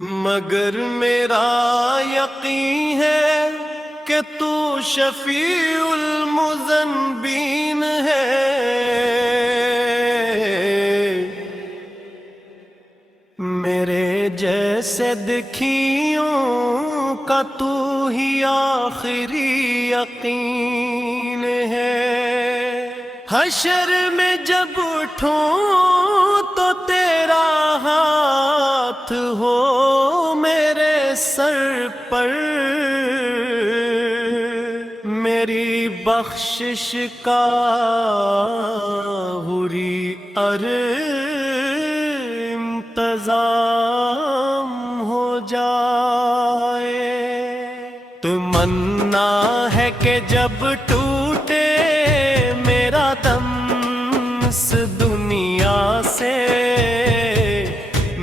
مگر میرا یقین ہے کہ تو شفیع المذنبین ہے، میرے جیسے دکھیوں کا تو ہی آخری یقین ہے۔ حشر میں جب اٹھوں تو تیرا ہاتھ ہو میرے سر پر، میری بخشش کا حری انتظام ہو جائے۔ تمنا ہے کہ جب ٹوٹے میرا دم اس دنیا سے،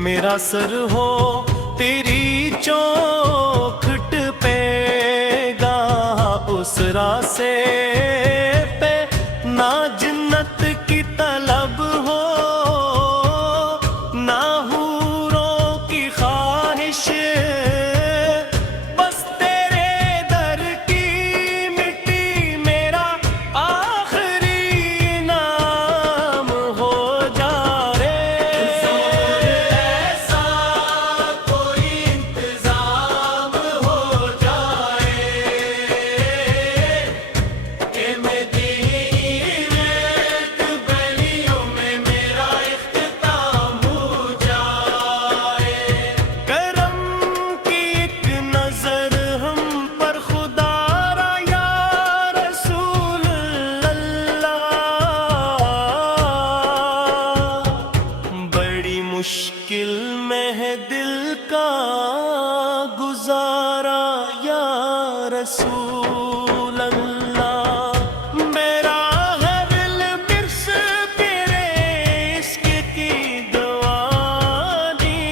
میرا سر ہو تیری چوکھٹ پہ گاہ اس راستے پہ، نہ جنت کی طلب ہو نہ حوروں کی خواہش، بس تیرے در کی مٹی میرا آخری انعام ہو جائے۔ ایسا کوئی انتظام ہو جائے کہ مدینے کی گلیوں میں میرا اختتام ہو جائے۔ کرم کی ایک نظر ہم پر خدا را یا رسول اللہ، بڑی مشکل میں ہے دل کا گزارا یا رسول اللہ، میرا ہر لمس تیرے عشق کی دوانی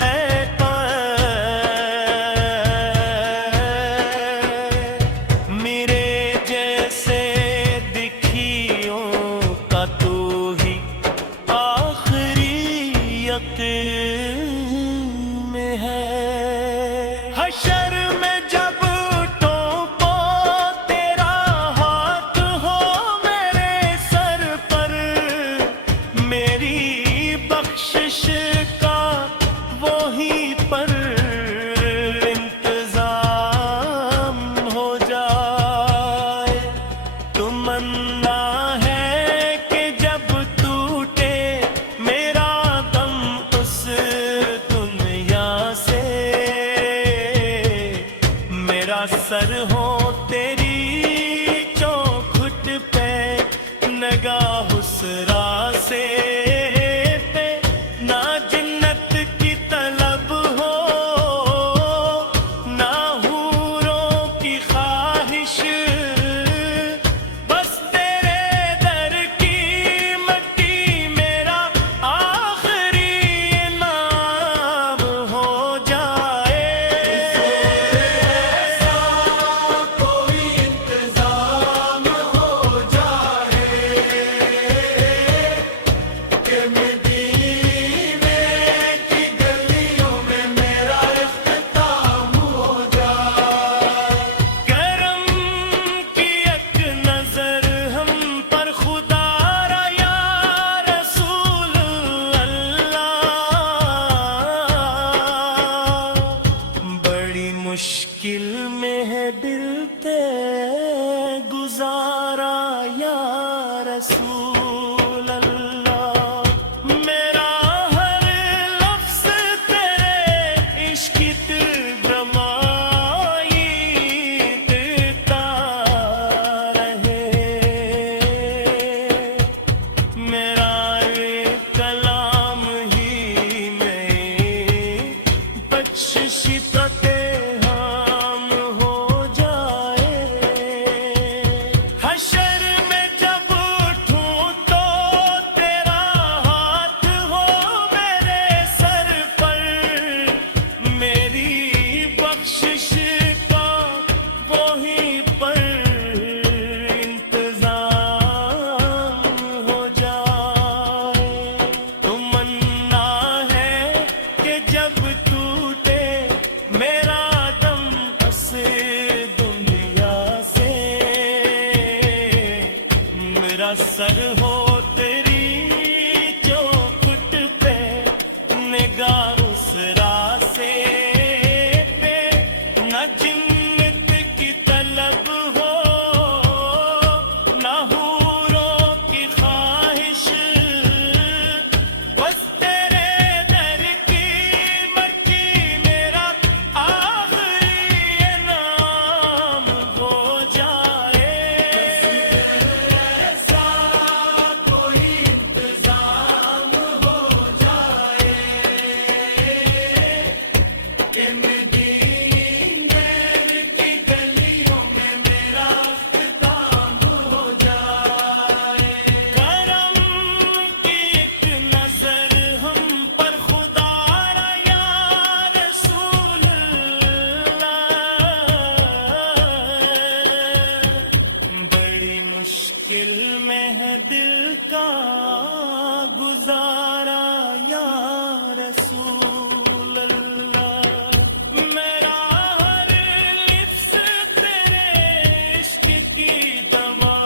اے قائد، میرے جیسے دکھیوں کا تو ہی آخری یقین ہے۔ حشر میں جب ٹوپو تیرا ہاتھ ہو میرے سر پر، میری بخشش کا وہی پر انتظام ہو جائے۔ تمنا ہے کہ جب ٹوٹے میرا دم اس دنیا سے، میرا سر ہو تیری چوکھٹ پہ نگاہ اس راستے پہ، نہ جنت کی طلب ہو نہ حوروں کی خواہش، بس تیرے در کی مٹی میرا آخری انعام ہو جائے۔ ایسا کوئی انتظام ہو جائے کہ مدینے کی گلیوں میں میرا اختتام ہو جائے۔ کرم کی ایک نظر ہم پر خدا را یا رسول اللہ، بڑی مشکل میں ہے دل تے گزارا یا رسول اللہ، میرا ہر لفظ تیرے عشق کی گرمائی دیتا رہے، میرا یہ کلام ہی میں بخشش کا تہام ہو جائے۔ حشر میں جب اٹھوں تو تیرا ہاتھ ہو میرے سر پر، میری بخشش کا وہی پر انتظام ہو جائے۔ تمنا ہے کہ جب جب ٹوٹے میرا دم اس دنیا سے، میرا سر ہو تیری چوکھٹ پہ، نگاہ اس راستے پہ، نہ جنت کی طلب ہو نہ حوروں کی خواہش، بس تیرے در کی مرضی میرا آخری انعام ہو جائے۔ ایسا کوئی انتظام ہو جائے کہ مدینے کی گلیوں میں میرا اختتام ہو جائے۔ کرم کی ایک نظر ہم پر خدا را یا رسول اللہ، بڑی مشکل میں ہے دل کا گزارا یا رسول اللہ، میرا ہر لفظ تیرے عشق کی دوا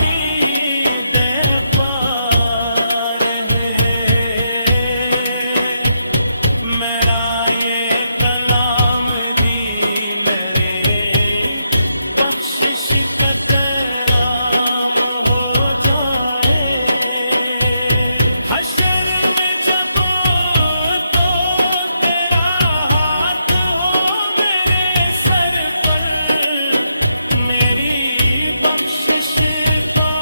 دے پا رہے، میرا یہ کلام بھی میرے بخشش کا کرام ہو جائے۔ حشر میں جب تو تیرا ہاتھ ہو میرے سر پر، میری بخشش کا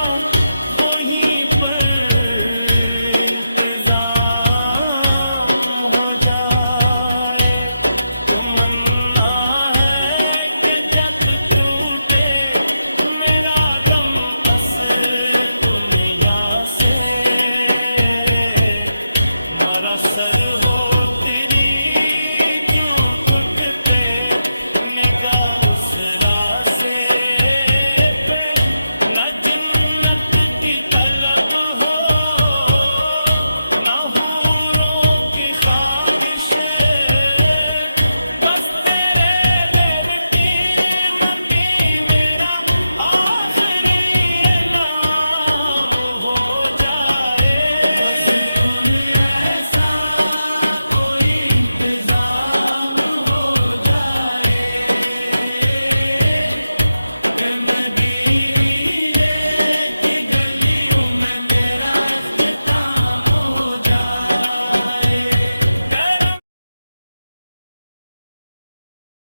وہیں پر انتظام ہو جائے۔ تمنا ہے کہ جب ٹوٹے میرا دم اس دنیا سے، میرا سر ہو تیری